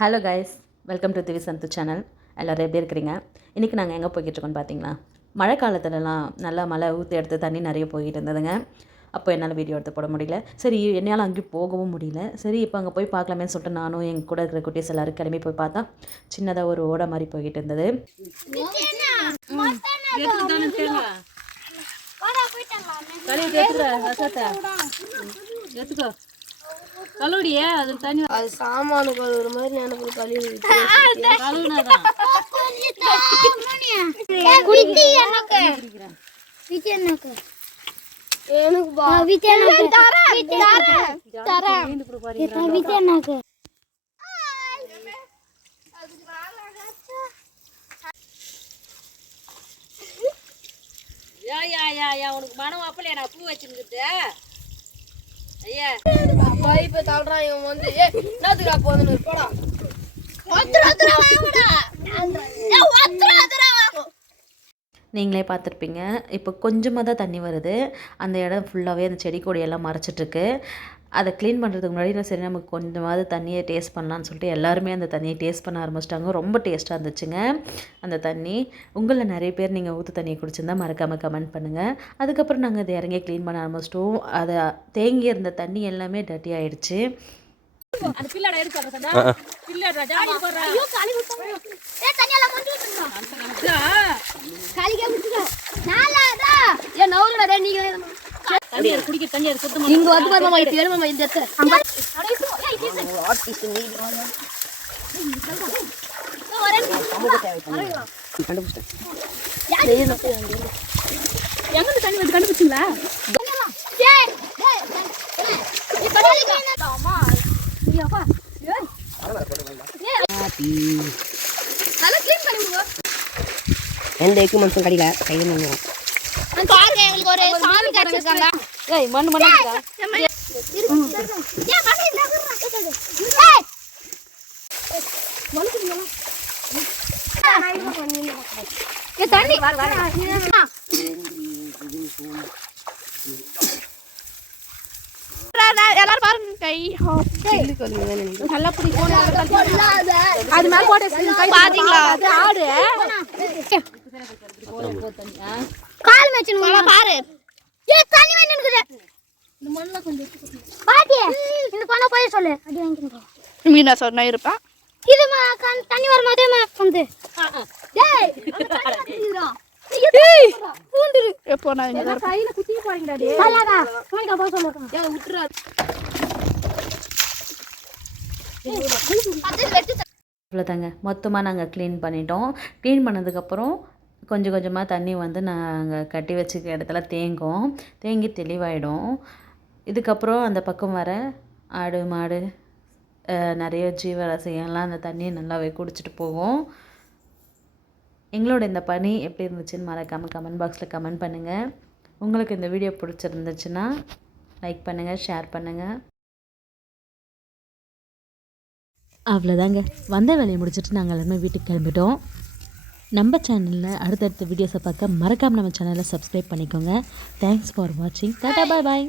Hello guys welcome to திவி சந்து channel எல்லோரும் எப்படி இருக்கிறீங்க? இன்றைக்கி நாங்கள் எங்கே போய்கிட்டு இருக்கோம்னு பார்த்தீங்களா மழை காலத்துலலாம் நல்லா மழை ஊற்றி எடுத்து தண்ணி நிறைய போய்கிட்டு இருந்ததுங்க. அப்போ என்னால் வீடியோ எடுத்து போட முடியல. சரி என்னால் அங்கேயும் போகவும் முடியல. சரி இப்போ அங்கே போய் பார்க்கலாமேன்னு சொல்லிட்டு நானும் எங்கள் கூட இருக்கிற குட்டீஸ் எல்லோரும் கிளம்பி போய் பார்த்தா சின்னதாக ஒரு ஓடை மாதிரி போய்கிட்டு இருந்தது. எடுத்துக்கோ கழுவுடியே அது தண்ணி அது சாமானு கழுவுற மாதிரி எனக்கு கழுவி கழுவுனாதான். எனக்கு யா யா யா யா உனக்கு மனம் அப்பலையா? நான் பூ வச்சுருக்குது பைப்பை தள்ளுறான் இவன் வந்து ஏ என்னத்துக்கா போதுன்னு போடா நீங்களே பார்த்துருப்பீங்க. இப்போ கொஞ்சமாக தான் தண்ணி வருது. அந்த இடம் ஃபுல்லாகவே அந்த செடி கொடியெல்லாம் மறைச்சிட்ருக்கு. அதை க்ளீன் பண்ணுறதுக்கு முன்னாடி நான் சரி நமக்கு கொஞ்சமாவது தண்ணியை டேஸ்ட் பண்ணலான்னு சொல்லிட்டு எல்லாருமே அந்த தண்ணியை டேஸ்ட் பண்ண ஆரம்பிச்சிட்டாங்க. ரொம்ப டேஸ்ட்டாக இருந்துச்சுங்க அந்த தண்ணி. உங்களில் நிறைய பேர் நீங்கள் ஊற்று தண்ணியை குடிச்சிருந்தா மறக்காமல் கமெண்ட் பண்ணுங்கள் அதுக்கப்புறம் நாங்கள் அதை இறங்கி க்ளீன் பண்ண ஆரம்பிச்சிட்டோம். அதை தேங்கி இருந்த தண்ணி எல்லாமே டர்ட்டி ஆகிடுச்சு எடுக்க பிள்ளாட ஜாடி போடுறா ஏன் நவுறடா டேய் நீங்க தண்ணி இங்க வந்து பாருமா இடத்துல எங்க தண்ணி வந்து கண்டுபிடிச்சிங்களா எந்த எக்யூப்மெண்ட்ஸும் கிடைக்கல கையில் பண்ணுவோம் பாருங்க எங்களுக்கு ஒரு சாமி கிடைச்சிருக்காங்க ஏய் மண்ணு மண்ணு தண்ணி. எல்லாரும் பாருங்க. கை நல்லா பிடிக்கும். அது மேல போட்டு பாத்தீங்களா? ஆடு. கால் மேய்ச்சணும் பாரு. ஏ தண்ணி வேணும் இருக்குது இந்த மண்ணல கொஞ்சம் பாட்டி இந்த பண்ண போய் சொல்லு. அடி வாங்கிக்கோ மீனா சொன்னா இருப்பேன் இது தண்ணி வரும்போதே வந்து. டேய் டேய் பூந்துரு. இங்க கையில குத்தி போறீங்கடா டேய். அழகா உனக்கு அப்பா சொல்லுறேன் ஏ விட்டுறா. அவ்வளோதாங்க மொத்தமாக நாங்கள் க்ளீன் பண்ணிட்டோம். க்ளீன் பண்ணதுக்கப்புறம் கொஞ்சம் கொஞ்சமாக தண்ணி வந்து நாங்கள் கட்டி வச்சுக்க இடத்துல தேங்கும். தேங்கி தெளிவாயிடும். இதுக்கப்புறம் அந்த பக்கம் வர ஆடு மாடு நிறைய ஜீவராசிகள்லாம் அந்த தண்ணியை நல்லாவே குடிச்சிட்டு போகும் எங்களோட இந்த பணி எப்படி இருந்துச்சுன்னு மறக்காமல் கமெண்ட் பாக்ஸில் கமெண்ட் பண்ணுங்கள் உங்களுக்கு இந்த வீடியோ பிடிச்சிருந்துச்சுன்னா லைக் பண்ணுங்கள் ஷேர் பண்ணுங்கள் அவ்வளோதாங்க வந்த வேலையை முடிச்சுட்டு நாங்கள் எல்லாருமே வீட்டுக்கு கிளம்பிட்டோம். நம்ம சேனலில் அடுத்தடுத்த வீடியோஸை பார்க்க மறக்காமல் நம்ம சேனலை சப்ஸ்கிரைப் பண்ணிக்கோங்க. தேங்க்ஸ் ஃபார் வாட்சிங் டாட்டா பாய் பாய்